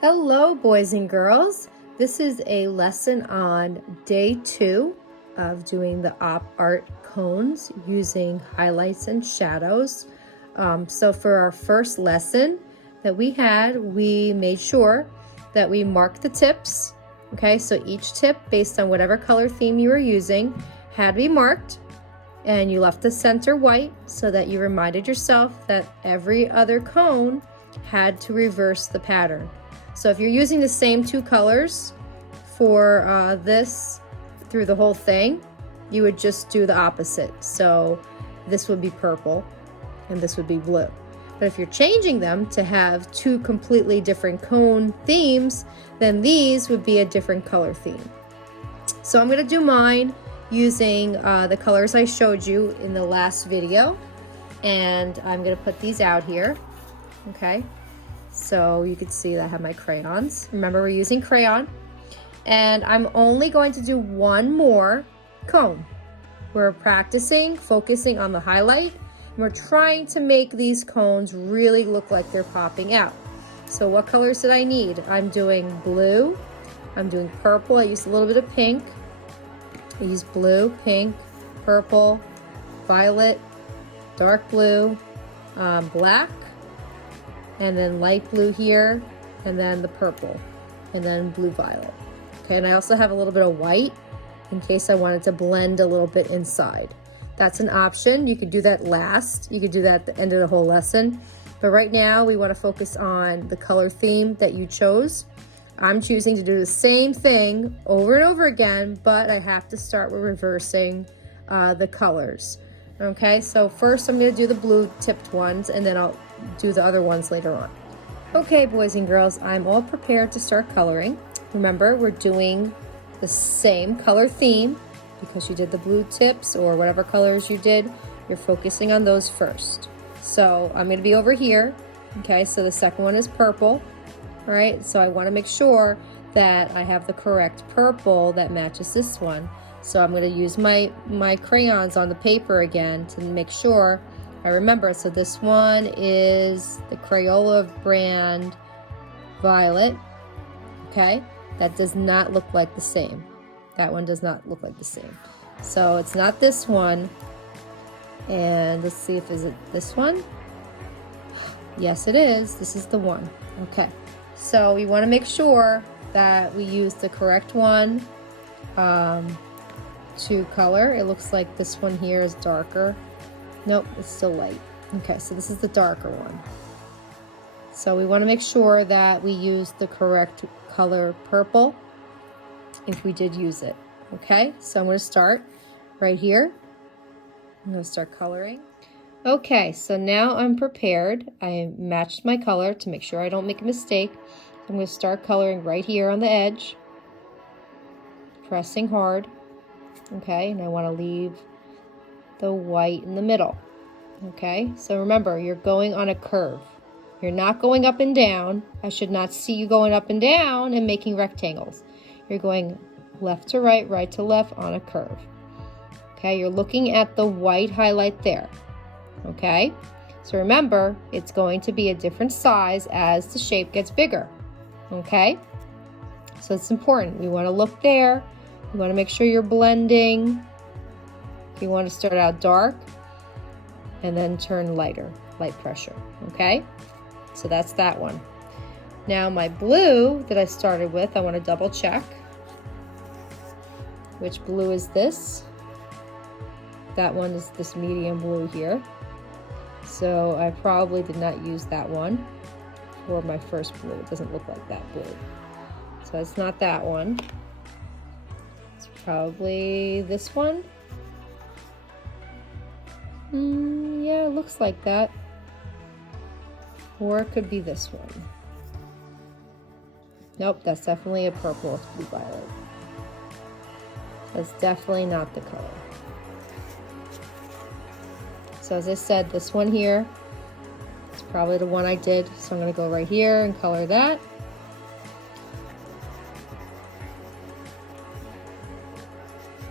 Hello, boys and girls. This is a lesson on day 2 of doing the op art cones using highlights and shadows. So for our first lesson that we made sure that we marked the tips. Okay, so each tip, based on whatever color theme you were using, had to be marked, and you left the center white so that you reminded yourself that every other cone had to reverse the pattern. So if you're using the same 2 colors for this through the whole thing, you would just do the opposite. So this would be purple and this would be blue. But if you're changing them to have 2 completely different cone themes, then these would be a different color theme. So I'm going to do mine using the colors I showed you in the last video, and I'm going to put these out here. Okay. So you can see that I have my crayons. Remember, we're using crayon. And I'm only going to do one more cone. We're practicing, focusing on the highlight. And we're trying to make these cones really look like they're popping out. So what colors did I need? I'm doing blue. I'm doing purple. I used a little bit of pink. I used blue, pink, purple, violet, dark blue, black, and then light blue here, and then the purple, and then blue violet. Okay, and I also have a little bit of white in case I wanted to blend a little bit inside. That's an option. You could do that last. You could do that at the end of the whole lesson. But right now we want to focus on the color theme that you chose. I'm choosing to do the same thing over and over again, but I have to start with reversing the colors. Okay, so first I'm going to do the blue tipped ones, and then I'll do the other ones later on. Okay, boys and girls, I'm all prepared to start coloring. Remember, we're doing the same color theme because you did the blue tips or whatever colors you did. You're focusing on those first. So I'm going to be over here. Okay, so the second one is purple. All right, so I want to make sure that I have the correct purple that matches this one. So I'm going to use my crayons on the paper again to make sure I remember. So this one is the Crayola brand Violet. Okay, that does not look like the same. That one does not look like the same. So it's not this one. And let's see if is it this one. Yes, it is. This is the one. Okay, so we want to make sure that we use the correct one to color. It looks like this one here is darker. Nope, it's still light. Okay, so this is the darker one. So we want to make sure that we use the correct color purple if we did use it. Okay, so I'm going to start right here. I'm going to start coloring. Okay, so now I'm prepared. I matched my color to make sure I don't make a mistake. I'm going to start coloring right here on the edge, pressing hard. Okay, and I want to leave the white in the middle. Okay, so remember, you're going on a curve. You're not going up and down. I should not see you going up and down and making rectangles. You're going left to right, right to left on a curve. Okay, you're looking at the white highlight there. Okay, so remember, it's going to be a different size as the shape gets bigger. Okay, so it's important. We want to look there. You want to make sure you're blending. You want to start out dark and then turn lighter, light pressure. Okay, so that's that one. Now my blue that I started with, I want to double check which blue is this. That one is this medium blue here. So I probably did not use that one for my first blue. It doesn't look like that blue. So it's not that one. It's probably this one. Yeah, it looks like that. Or it could be this one. Nope, that's definitely a purple with blue violet. That's definitely not the color. So as I said, this one here is probably the one I did. So I'm going to go right here and color that.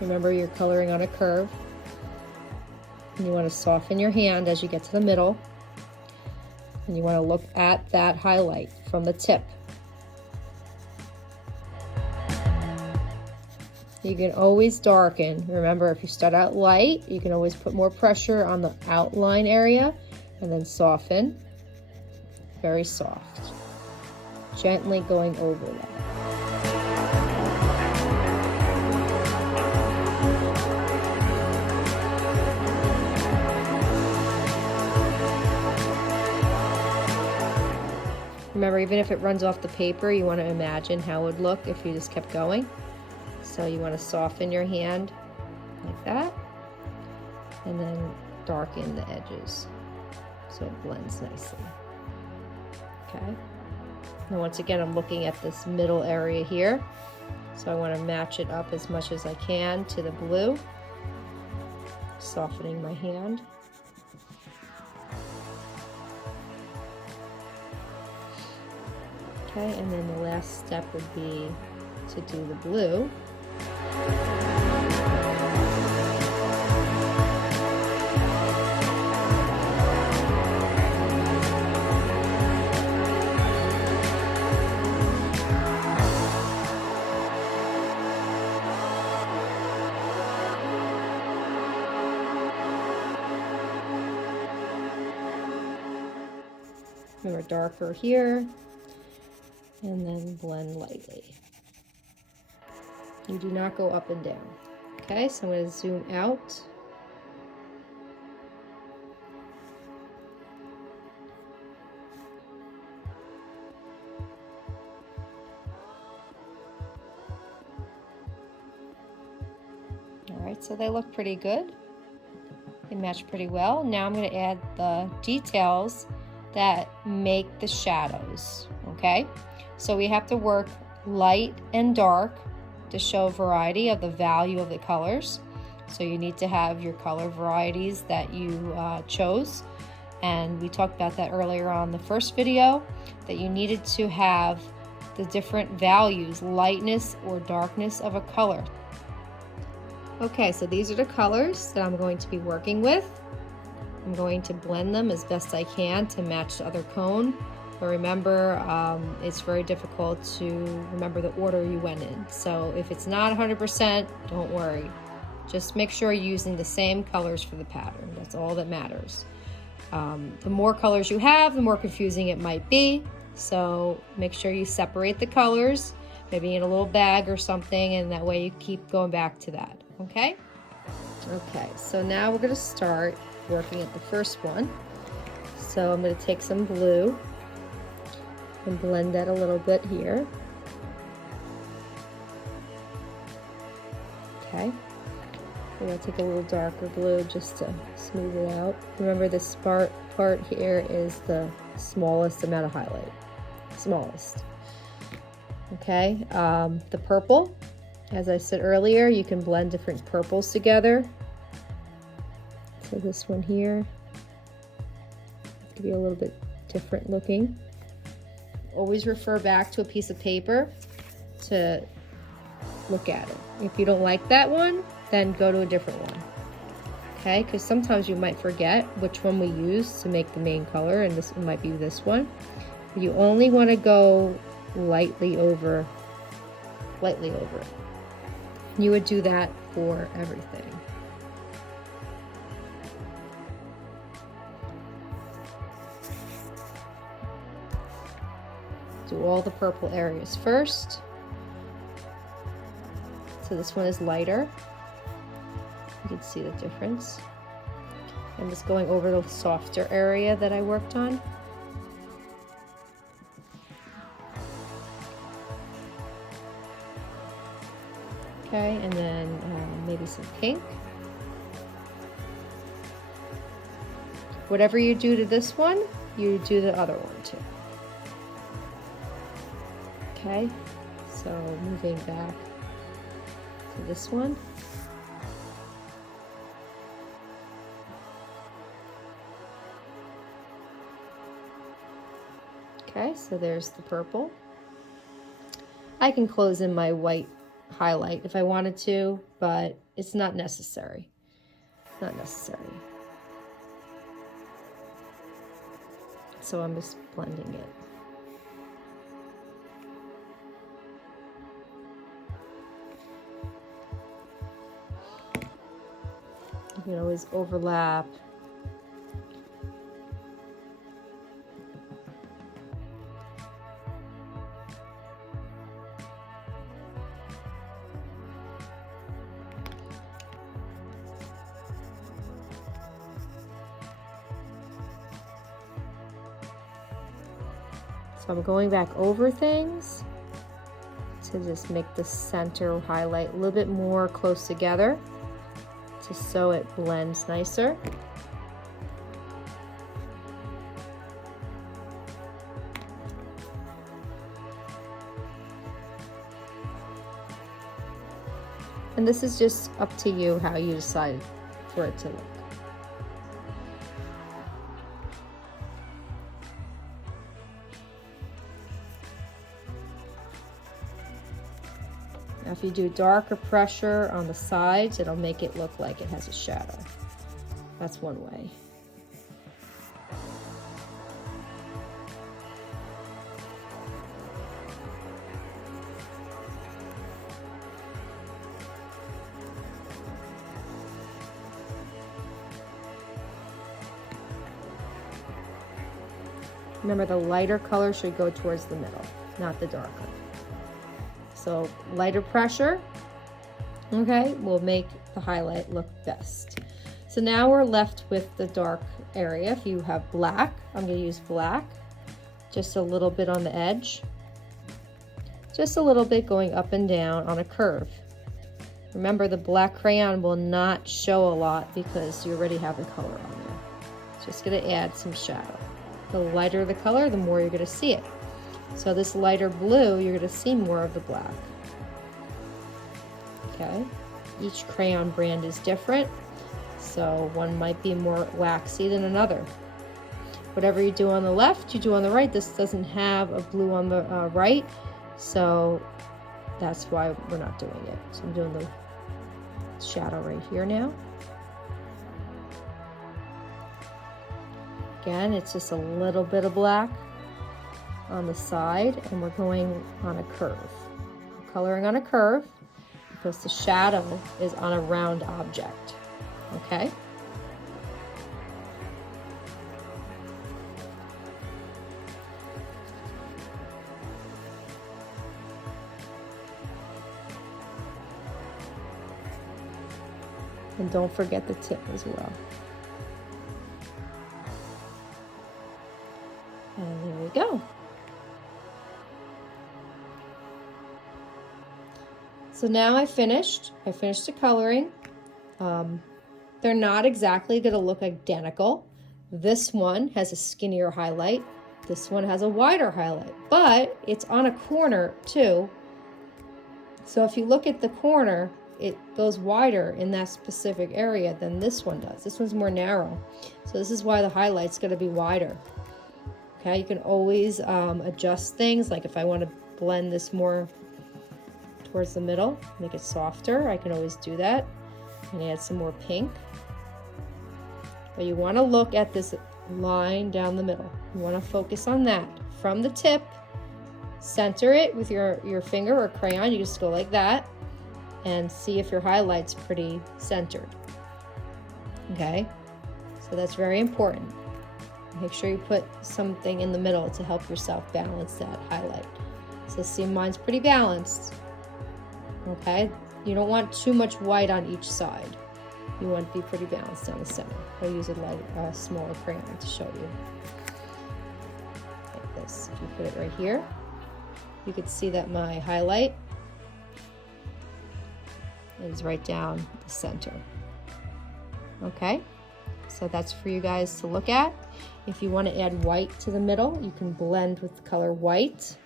Remember, you're coloring on a curve. And you want to soften your hand as you get to the middle. And you want to look at that highlight from the tip. You can always darken. Remember, if you start out light, you can always put more pressure on the outline area and then soften. Very soft. Gently going over that. Remember, even if it runs off the paper, you want to imagine how it would look if you just kept going. So you want to soften your hand like that, and then darken the edges so it blends nicely. Okay. Now once again, I'm looking at this middle area here. So I want to match it up as much as I can to the blue. Softening my hand. Okay, and then the last step would be to do the blue. Remember, darker here, and then blend lightly. You do not go up and down. Okay, so I'm going to zoom out. All right, so they look pretty good. They match pretty well. Now I'm going to add the details that make the shadows, okay? So we have to work light and dark to show variety of the value of the colors. So you need to have your color varieties that you chose. And we talked about that earlier on the first video, that you needed to have the different values, lightness or darkness of a color. Okay, so these are the colors that I'm going to be working with. I'm going to blend them as best I can to match the other cone. But remember, it's very difficult to remember the order you went in. So if it's not 100%, don't worry. Just make sure you're using the same colors for the pattern. That's all that matters. The more colors you have, the more confusing it might be. So make sure you separate the colors, maybe in a little bag or something, and that way you keep going back to that, okay? Okay, so now we're gonna start working at the first one. So I'm going to take some blue and blend that a little bit here. Okay. We're going to take a little darker blue just to smooth it out. Remember, this part here is the smallest amount of highlight. Smallest. Okay. The purple, as I said earlier, you can blend different purples together. So this one here could be a little bit different looking. Always refer back to a piece of paper to look at it. If you don't like that one, then go to a different one. Okay, because sometimes you might forget which one we use to make the main color, and this one might be this one. You only want to go lightly over it. You would do that for everything. Do all the purple areas first. So this one is lighter. You can see the difference. I'm just going over the softer area that I worked on. Okay, and then maybe some pink. Whatever you do to this one, you do the other one too. Okay, so moving back to this one. Okay, so there's the purple. I can close in my white highlight if I wanted to, but it's not necessary. Not necessary. so I'm just blending it. You can always overlap. So I'm going back over things to just make the center highlight a little bit more close together, just so it blends nicer. And this is just up to you how you decide for it to look. Now, if you do darker pressure on the sides, it'll make it look like it has a shadow. That's one way. Remember, the lighter color should go towards the middle, not the darker. So lighter pressure, okay, will make the highlight look best. So now we're left with the dark area. If you have black, I'm going to use black, just a little bit on the edge, just a little bit going up and down on a curve. Remember, the black crayon will not show a lot because you already have the color on there. It's just going to add some shadow. The lighter the color, the more you're going to see it. So this lighter blue, you're going to see more of the black. Okay, each crayon brand is different, so one might be more waxy than another. Whatever you do on the left, you do on the right. This doesn't have a blue on the right, so that's why we're not doing it. So I'm doing the shadow right here now. Again, it's just a little bit of black on the side, and we're going on a curve. We're coloring on a curve because the shadow is on a round object, okay? And don't forget the tip as well. And there we go. So now I finished the coloring. They're not exactly going to look identical. This one has a skinnier highlight. This one has a wider highlight, but it's on a corner too. So if you look at the corner, it goes wider in that specific area than this one does. This one's more narrow. So this is why the highlight's going to be wider. Okay, you can always adjust things. Like if I want to blend this more towards the middle, make it softer, I can always do that and add some more pink. But you want to look at this line down the middle. You want to focus on that from the tip, center it with your finger or crayon. You just go like that and see if your highlight's pretty centered. Okay, so that's very important. Make sure you put something in the middle to help yourself balance that highlight. So see, mine's pretty balanced. Okay, you don't want too much white on each side. You want to be pretty balanced down the center. I'll use a smaller crayon to show you. Like this. If you put it right here, you can see that my highlight is right down the center. Okay, so that's for you guys to look at. If you want to add white to the middle, you can blend with the color white.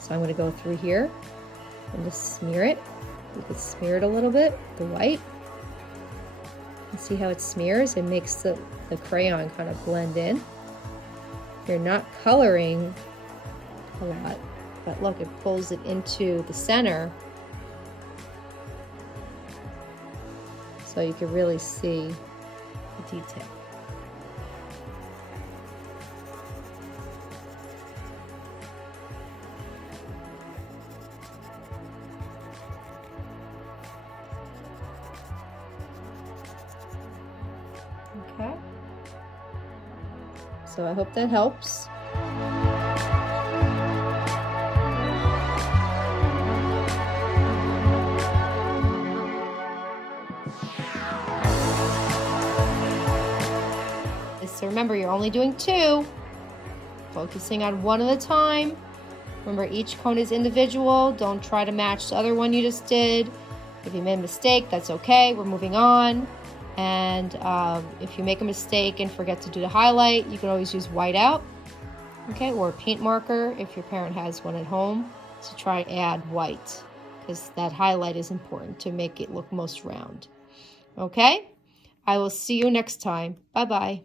So I'm going to go through here and just smear it. You could smear it a little bit, the white. And see how it smears? It makes the crayon kind of blend in. You're not coloring a lot, but look, it pulls it into the center. So you can really see the detail. Okay. So I hope that helps. So remember, you're only doing 2, focusing on one at a time. Remember, each cone is individual. Don't try to match the other one you just did. If you made a mistake, that's okay. We're moving on. And if you make a mistake and forget to do the highlight, you can always use whiteout, okay, or a paint marker if your parent has one at home, to try and add white, because that highlight is important to make it look most round. Okay, I will see you next time. Bye-bye.